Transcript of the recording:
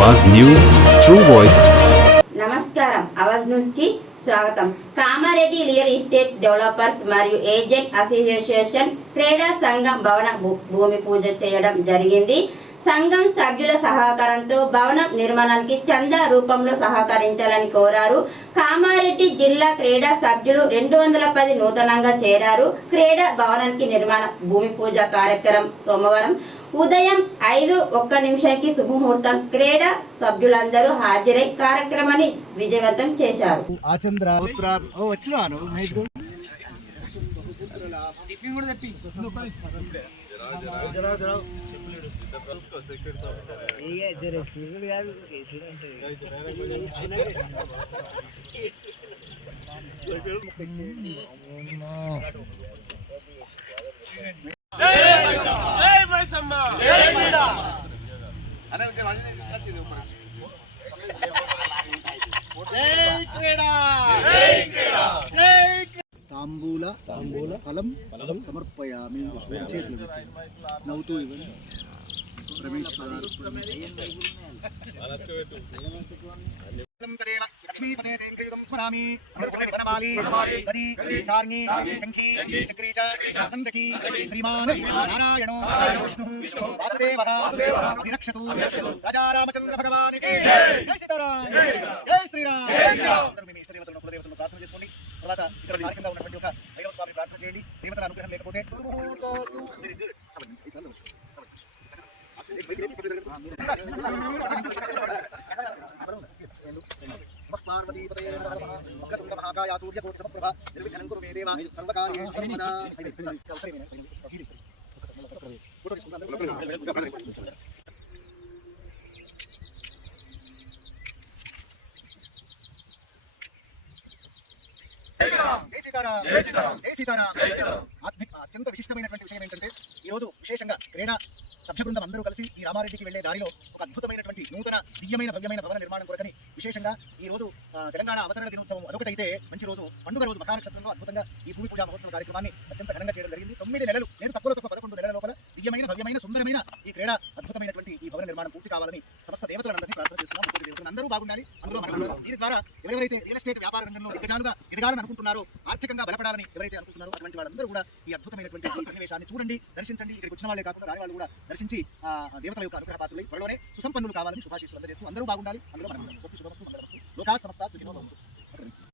అవాజ్ news true voice నమస్కారం. అవాజ్ న్యూస్కి స్వాగతం. కామారెడ్డి రియల్ ఎస్టేట్ డెవలపర్స్ మరియు ఏజెంట్ అసోసియేషన్ క్రీడా సంఘం భవన భూమి పూజ చేయడం జరిగింది. సంఘం సభ్యుల సహకారంతో భవనం నిర్మాణానికి చందా రూపంలో సహకరించాలని కోరారు. కామారెడ్డి జిల్లా క్రీడా సభ్యులు రెండు వందల పది నూతనంగా చేరారు. క్రీడా భవనానికి నిర్మాణ భూమి పూజ కార్యక్రమం సోమవారం ఉదయం ఐదు ఒక్క నిమిషానికి శుభముహూర్తం క్రీడా సభ్యులందరూ హాజరై కార్యక్రమాన్ని విజయవంతం చేశారు. ఆచంద్ర ఉత్తర ఓ వచ్చినా నువ్వు మహేష్ గౌడ్ తాంబూల తాంబూల ఫలం ఫలం సమర్పయామి. చేతులు నవ్వుతూ ఇవ్వండి. శ్రీమాన్ నారాయణో విష్ణు వాసుదేవ విరక్షతు రాజా రామచంద్ర భగవానికి జై సీతారాం జై శ్రీరామ్ మీ ఇష్ట దేవతలను కులదేవతలను ప్రార్థన చేసుకోండి తర్వాత ఇక్కడ ఉన్నటువంటి ఒక దైవ స్వామి ప్రార్థన చేయండి దేవతల అనుగ్రహం లేకపోతే महाकाया सूर्यकोटिसमप्रभा निर्विघ्नं कुरु मे देवा सर्वकार्येषु सर्वदा जय सीताराम जय सीताराम जय सीताराम जय सीताराम आत्मिक అత్యంత విశిష్టమైనటువంటి విషయం ఏంటంటే ఈ రోజు విశేషంగా క్రీడా సభ్య బృందం అందరూ కలిసి ఈ రామారెడ్డికి వెళ్ళే దారిలో ఒక అద్భుతమైనటువంటి నూతన దివ్యమైన భవ్యమైన భవన నిర్మాణం కొరకని విశేషంగా ఈ రోజు తెలంగాణ అవతరణ దినోత్సవం అదొకటైతే మంచి రోజు పండుగ రోజు మహానక్షత్రంలో అద్భుతంగా ఈ భూమి పూజా మహోత్సవ కార్యక్రమాన్ని అత్యంత ఘనంగా చేయడం జరిగింది. తొమ్మిది నెలలు నేను తక్కువ తక్కువ పదకొండు నెలల లోపల దివ్యమైన భవ్యమైన సుందరమైన ఈ క్రీడా అద్భుతమైనటువంటి ఈ భవన నిర్మాణం పూర్తి కావాలని సమస్త దేవతలందరినీ ప్రార్థన చేస్తున్నాం. ముగ్గురు దేవతలు అందరూ బాగుండాలి. అందులో మనం దీని ద్వారా ఎవరెవరైతే రియల్ ఎస్టేట్ వ్యాపార రంగంలో దిగ్గజాలుగా ఎదగాలని అనుకుంటున్నారో ఆర్థికంగా బలపడాలని ఎవరైతే అనుకుంటున్నారో అటువంటి వాళ్ళందరూ కూడా ఈ అద్భుతమైనటువంటి ఈ సన్నివేశాన్ని చూడండి దర్శించండి. ఇక్కడికి వచ్చిన వాళ్ళే కాకుండా రాని వాళ్ళు కూడా దర్శించి ఆ దేవతల యొక్క అనుగ్రహ పాత్రలై త్వరలోనే సుసంపన్నులు కావాలని శుభాశీస్సులు అందజేస్తూ అందరూ బాగుండాలి. అందులో మనం స్వస్తి శుభమస్తు మంగళమస్తు. లోకా సమస్త సుఖినో